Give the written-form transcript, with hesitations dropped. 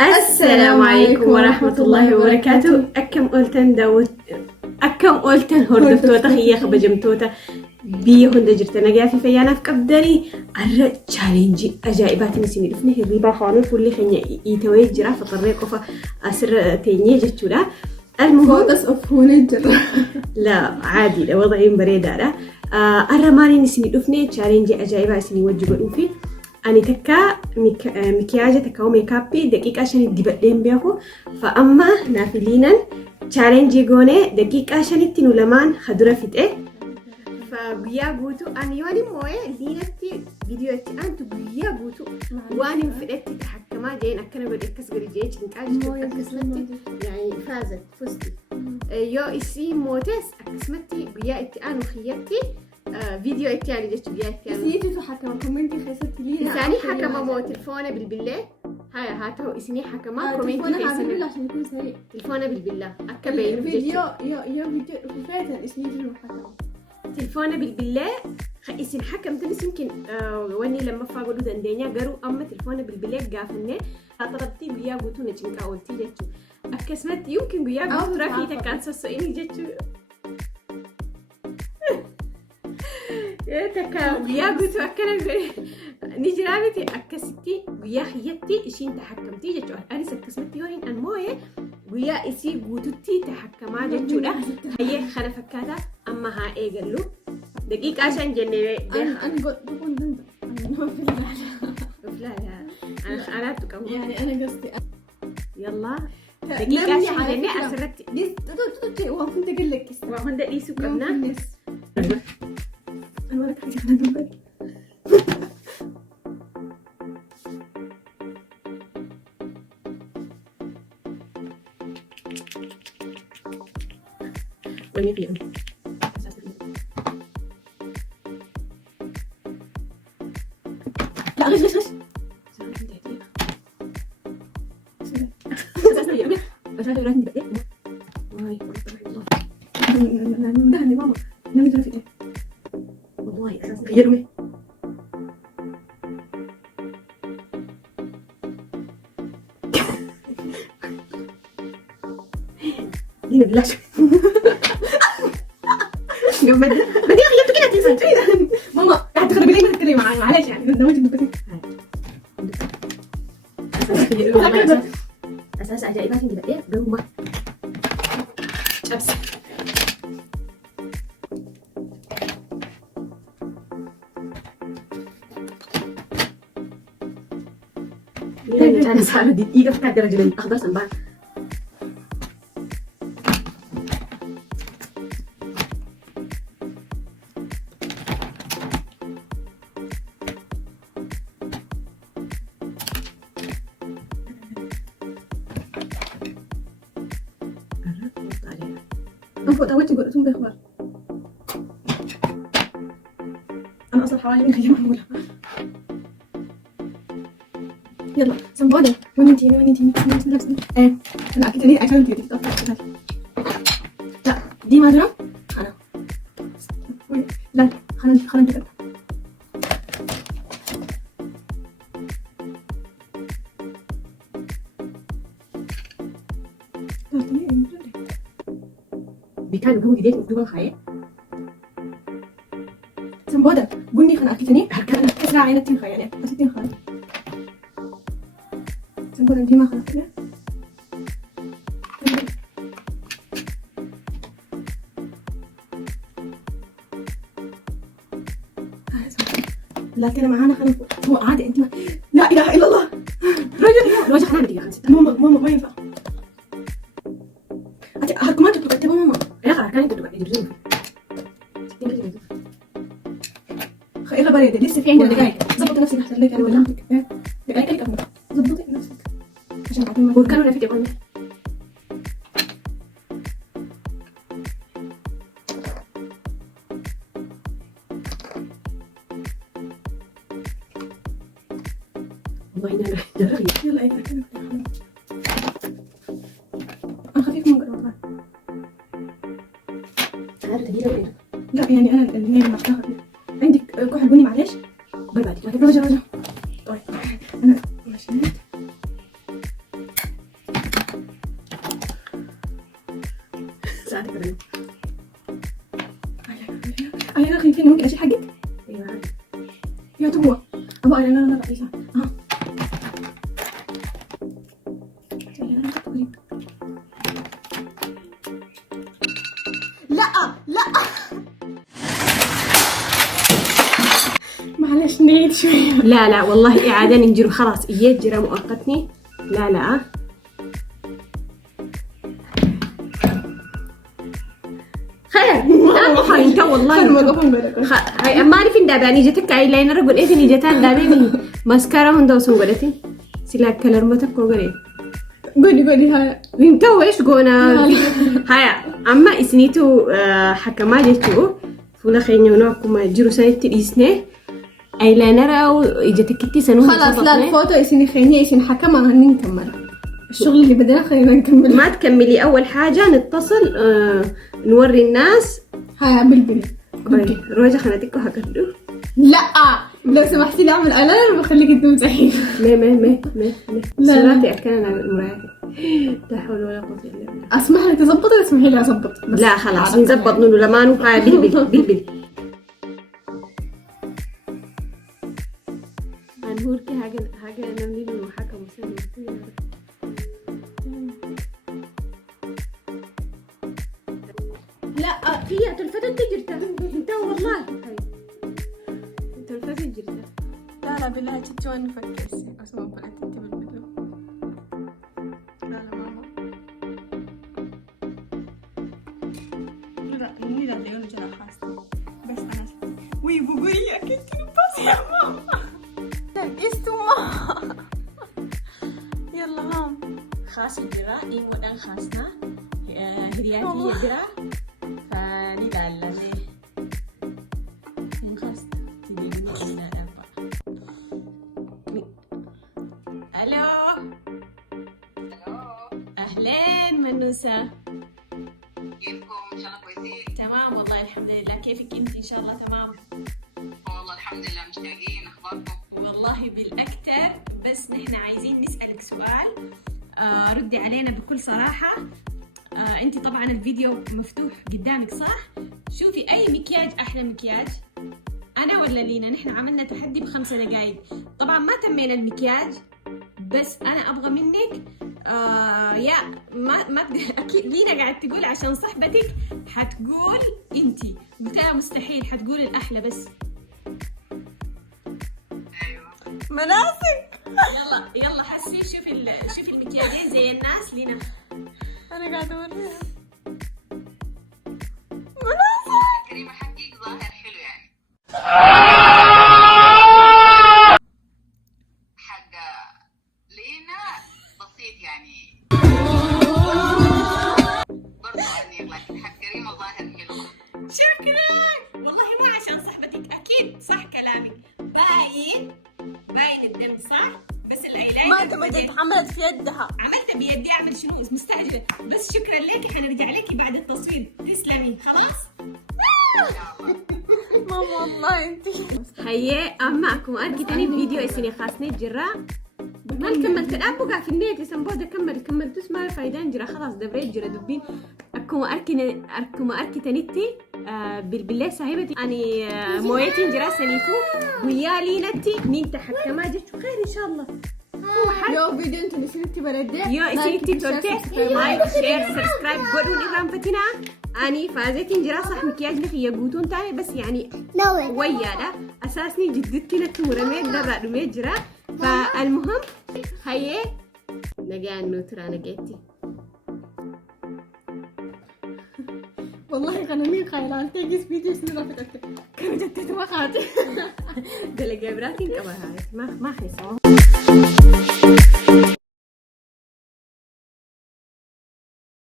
السلام عليكم ورحمة الله وبركاته. أكم قلتن داود أكم قلتن هردفتوتا خيخ بجمتوتا بيه هند جرتنا جا في فيانا في قبدري الر تشالنج أجائبات نسيني دفنه الريبا خانف واللي خنيا يتوي جرا فطريق أسر تيني جتولا المهم تصفون جرا لا عادي ده وضعين بريدارة الر ماني نسيني دفنه تشالنج أجائبات سيني وجبوا فيه أنا تكا مكياج تكاو ميكابي دقيقة عشان يدبدين بيهو فأما نافلينا تشالنج جوني دقيقة عشان يتنو لمان خدورة فيته فبيا بوتو أنا يواني مويه لينتي فيديوهاتي أنتو بيا بوتو واني مفدتي تحكما جاين أكنا قد إكس قد جايش أكسمتي يعني فزتي يو إسي موتس أكسمتي بيا إتي أنا وخيتي فيديو إتياني جت بيا إتياني سيتي حكما كومنتي خيستي لي إساني حكما مو تلفونه بالله هاي هاتو إسني حكما كومنتي خيستي عشان يكون سريع تلفونه بالله أكبر فيديو فيديو فاتن اسمي حكما تلفونه بالله إسن حكم تنس يمكن واني لما فاقولوا دندنيا قروا أما تلفونه بالله قافنة أطربتي بيا قلتو نجنكا قلتي جتو أكسمت يمكن بيا قلتو رافي تكان سوسويني جتو تكا بيا قلتو أكنا نجرامتي أكستي بيا خيتي إشين تحكمتي جتو أنا سكسمتي هورين الموية بيا إسي قلتوتي تحكما جتو لا هي خنا فكاتا أما ها إيه قالو دقيقة عشان جنبي أنا قلت بكون دندن لا أنا تكمل يعني أنا قصدي يلا دقيقة عشان جنبي أسرتي تدوتي وهم تقول لك وهم ده ليسو كنا أنا ولا حاجة أنا قبل ونقيم لا غش بس هذا ولادني بقى واي والله ماما نامي ترى في ايه والله اساسا غيروا دي بلاش بدي غيرت كده تنسى ماما قاعد تخربي لي ما تتكلمي معايا معلش يعني نزوجي بس أساس عجائبات اللي بقى قومة شبس أنا صار دقيقة في كاد رجلين أخضر سنبان أنفق توجي قلتهم بإخبار أنا أصلا حوالي من خيام أقولها يلا سنبودة وين انتي ايه لا أكيد ليه عشان انتي تتفق لا دي مادرة أنا لا خلنا نجرب بكان قوي ديك دوبل خاية سنبودة بني خنا أكيدني كان كسرة عينتين خاية يعني بس تين خاية سنبودة انتي ما خلقت ليه لكن معانا خلنا هو عادي انت ما لا اله الا الله رجل خلنا بدي خمسة ماما ما ينفع هركم انتوا تكتبوا ماما يا أخي كان كده بقى يجيبون خير بريدة لسه في عندنا دقايق ظبطي نفسك احسن لك انا ولمتك دقايق الكم ظبطي نفسك عشان بعدين ما وكانوا نفيتي قلنا والله إنها جرغي يلا ايه كده انا خفيف من قرار هذا تجيله وين لا يعني انا اللي هي معتها عندك كحل بني معلش باي باي رجع طيب انا ماشي فوتو هو ابغى لا رئيسة لا معلش نعيد شوية. لا والله إعادة نجرب خلاص إيه جرى مؤقتني. لا خير لا مخا انت والله هاي أماني فين داباني جتك ايلاينر قول إيه فين جتان داباني ماسكارا من دوسون قولتي سلا كلر متك قولي قولي هاي انت وإيش قونا هاي أما إسنيتو حكما جتو فولا خيني ونوكما جرو سنة الإسنة ايلاينر او اجتكتي سنو خلاص لا الفوتو يسيني خيني يسين حكما هني نكمل الشغل اللي بدنا خلينا نكمل. ما تكملي اول حاجه نتصل نوري الناس. هاي بلبلي روجا خلاتك هكذا. لا لو سمحتي لي اعمل اعلان بخليك تمسحي. ما سمعتي اكلنا المرايه. لا حول ولا قوه الا بالله. اسمح لك تظبط ولا تسمحي لي اظبط؟ لا خلاص نظبط نونو لمانو. هاي بلبل هنوركي حاجه نملي له حاجه مسلمه. لا هي تلفتت جرتها انت والله تلفتت جرتها. لا بالله تجوان نفكر اسمع بنات انت بالفيديو. لا ماما لا اني لا اليوم جرى خاص بس انا وي بقولي اكيد بس يا ماما اسمع يلا هام خاص جرا اي مودان خاصنا هديات هي جرا فني قال لي خاص تديني انا الو اهلين منوسة كيفكم؟ ان شاء الله كويسين؟ تمام والله الحمد لله. كيفك انت؟ ان شاء الله تمام والله الحمد لله مشتاقين. اخباركم؟ والله بالاكثر بس نحن عايزين نسالك سؤال ردي علينا بكل صراحه. انت طبعا الفيديو مفتوح قدامك صح؟ شوفي اي مكياج احلى مكياج انا ولا لينا. نحن عملنا تحدي ب5 دقائق. طبعا ما تمينا المكياج بس انا ابغى منك يا ما اكيد لينا قاعد تقول عشان صحبتك حتقول انتي. قلت لها مستحيل حتقول الاحلى بس. ايوه مناسك. يلا حسي شوفي المكياجين زي الناس. لينا انا قاعده اوريها كريمه حقك ظاهر حلو يعني. حق لينا بسيط يعني برضو انيق لكن حق كريمه ظاهر حلو. شكرا والله مو عشان صحبتك اكيد صح كلامك. باين الدم صح بس الايلاينر ما انت عملت في يدها. عملت بيدي. اعمل شنو مستعجله بس. شكرا لك حنرجع لك بعد التصوير. تسلمي خلاص. ماما والله انت هيا معكم اركي تاني فيديو اسني خاصني جرا ما كملت الان بقى في النيت سنبودا كمل تسمع فايدان جرا خلاص دبريت جرا دبين اكو اركي تانيتي بالله صاحبتي اني مويتين جرا سنيفو ويا لينتي مين تحكما جت خير ان شاء الله. هو حد يو فيديو انت اللي سنتي بلدي يو اسنتي توتي لايك شير سبسكرايب قولوا لي رامفتنا اني فازتين جرا صح مكياج لي يقوتون تاني بس يعني ويانا اساسني جدتي لتورميت درا دمي جرا. فالمهم هيا نجان نوترا نجيتي والله قنانين خيالات تيجي فيديو سنة رفتك كانوا جدتي ما خاطي دلقي براتين كما هاي ما حيسوا